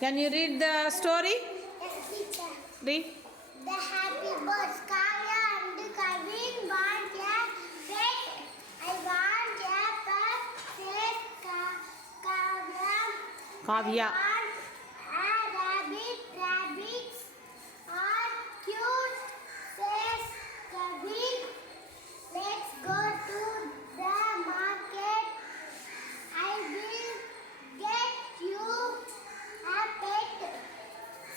Can you read the story? Yes, teacher. Read. The happy birds, Kavya and Kavin want a pet. I want a pet, says Kavya. I want a rabbit. Rabbits are cute, says Kavin. Let's go to the market. I will get you a pet,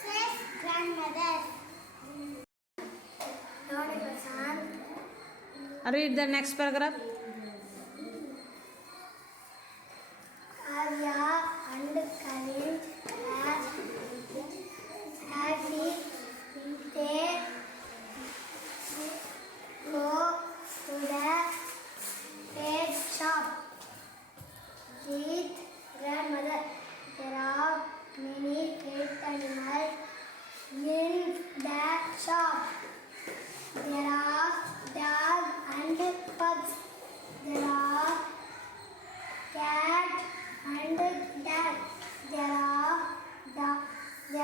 says grandmother. Read the next paragraph. Kavya and Kavin had it. They go to the pet shop with grandmother. There are many pet animals in the shop. There are dogs and pugs. There are cat and duck. There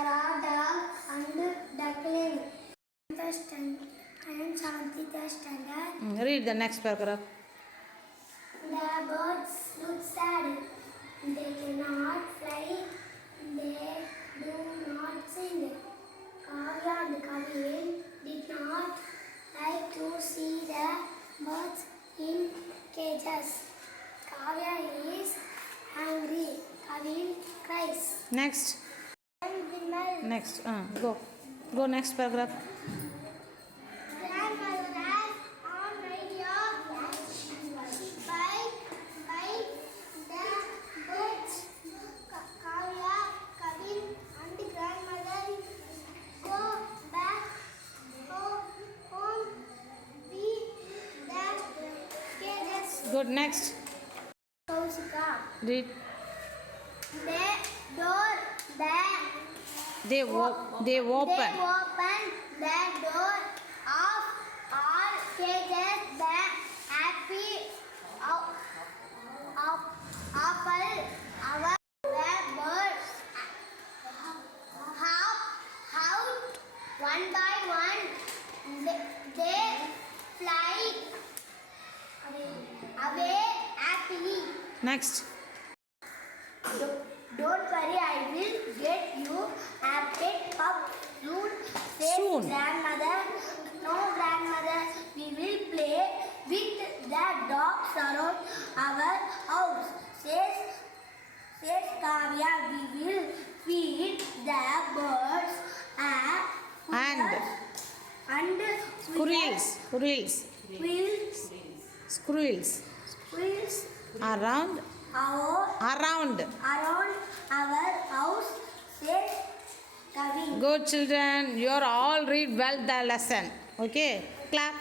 are dogs and duckling. I am Shanti, the standard. Read the next paragraph. The birds look sad. They cannot fly. They do not sing. Kavya and Kavin did not like to see the birds in cages. Kavya is angry. Kavin cries. Next. Next. Go next paragraph. Grandmother has on radio that she buy the birds. Kavya, Kavin and grandmother go back home with the cages. Good. Next. Kausika. Read. They open. open the door of all cages. The happy apple our birds hop out one by one. They fly away happily. Next. Don't worry, I will get you a pet pup soon, says Soon. grandmother. No, grandmother, we will play with the dogs around our house, says Kavya. We will feed the birds and squirrels around around our house, says Kavin. Good children, you are all read well the lesson. Okay, clap.